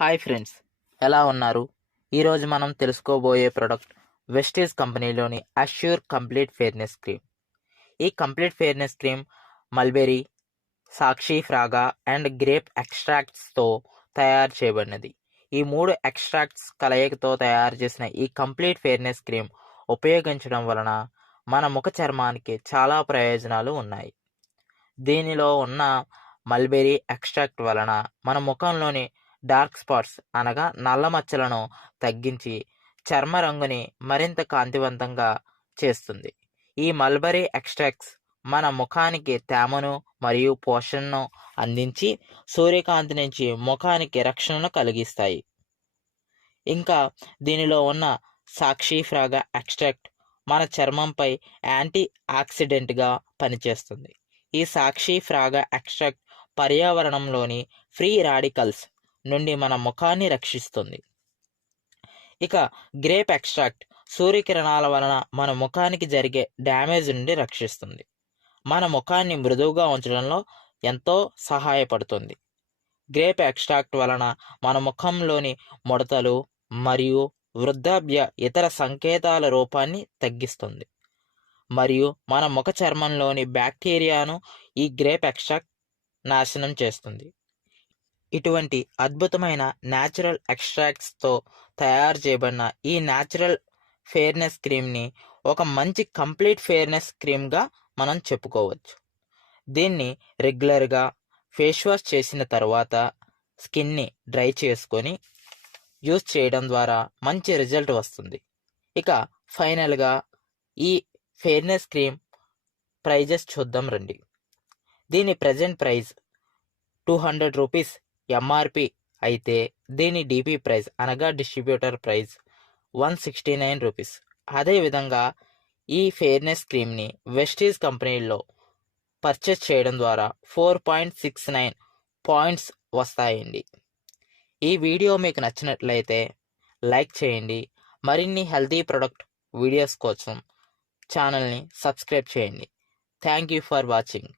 Hi friends, ఎలా ఉన్నారు? ఈరోజు మనం తెలుసుకోబోయే ప్రోడక్ట్ వెస్టీజ్ కంపెనీలోని అష్యూర్ కంప్లీట్ ఫెయిర్నెస్ క్రీమ్. ఈ complete fairness cream mulberry, saxifraga and grape ఎక్స్ట్రాక్ట్స్తో తయారు చేయబడినది. ఈ 3 ఎక్స్ట్రాక్ట్స్ కలయికతో తయారు చేసిన ఈ కంప్లీట్ ఫెయిర్నెస్ క్రీమ్ ఉపయోగించడం వలన మన ముఖ చర్మానికి చాలా ప్రయోజనాలు ఉన్నాయి. దీనిలో ఉన్న మల్బెరీ ఎక్స్ట్రాక్ట్ వలన మన ముఖంలోని డార్క్ స్పాట్స్ అనగా నల్ల మచ్చలను తగ్గించి చర్మ రంగుని మరింత కాంతివంతంగా చేస్తుంది. ఈ మల్బరీ ఎక్స్ట్రాక్ట్స్ మన ముఖానికి తేమను మరియు పోషణను అందించి సూర్యకాంతి నుంచి ముఖానికి రక్షణను కలిగిస్తాయి. ఇంకా దీనిలో ఉన్న సాక్షి ఫ్రాగా ఎక్స్ట్రాక్ట్ మన చర్మంపై యాంటీ ఆక్సిడెంట్గా పనిచేస్తుంది. ఈ సాక్షి ఫ్రాగా ఎక్స్ట్రాక్ట్ పర్యావరణంలోని ఫ్రీ రాడికల్స్ నుండి మన ముఖాన్ని రక్షిస్తుంది. ఇక గ్రేప్ ఎక్స్ట్రాక్ట్ సూర్యకిరణాల వలన మన ముఖానికి జరిగే డ్యామేజ్ నుండి రక్షిస్తుంది. మన ముఖాన్ని మృదువుగా ఉంచడంలో ఎంతో సహాయపడుతుంది. గ్రేప్ ఎక్స్ట్రాక్ట్ వలన మన ముఖంలోని ముడతలు మరియు వృద్ధాప్య ఇతర సంకేతాల రూపాన్ని తగ్గిస్తుంది మరియు మన ముఖ చర్మంలోని బ్యాక్టీరియాను ఈ గ్రేప్ ఎక్స్ట్రాక్ట్ నాశనం చేస్తుంది. ఇటువంటి అద్భుతమైన న్యాచురల్ ఎక్స్ట్రాక్ట్స్తో తయారు చేయబడిన ఈ న్యాచురల్ ఫెయిర్నెస్ క్రీమ్ని ఒక మంచి కంప్లీట్ ఫెయిర్నెస్ క్రీమ్గా మనం చెప్పుకోవచ్చు. దీన్ని రెగ్యులర్గా ఫేస్ వాష్ చేసిన తర్వాత స్కిన్ని డ్రై చేసుకొని యూస్ చేయడం ద్వారా మంచి రిజల్ట్ వస్తుంది. ఇక ఫైనల్గా ఈ ఫెయిర్నెస్ క్రీమ్ ప్రైజెస్ చూద్దాం రండి. దీని ప్రజెంట్ ప్రైస్ 200 రూపీస్ ఎంఆర్పి అయితే దీని డిపి ప్రైస్ అనగా డిస్ట్రిబ్యూటర్ ప్రైస్ 169 రూపీస్. అదేవిధంగా ఈ ఫెయిర్నెస్ క్రీమ్ని వెస్టీజ్ కంపెనీలో పర్చేస్ చేయడం ద్వారా 4.69 పాయింట్స్ వస్తాయండి. ఈ వీడియో మీకు నచ్చినట్లయితే లైక్ చేయండి. మరిన్ని హెల్తీ ప్రొడక్ట్ వీడియోస్ కోసం ఛానల్ని సబ్స్క్రైబ్ చేయండి. Thank you for watching.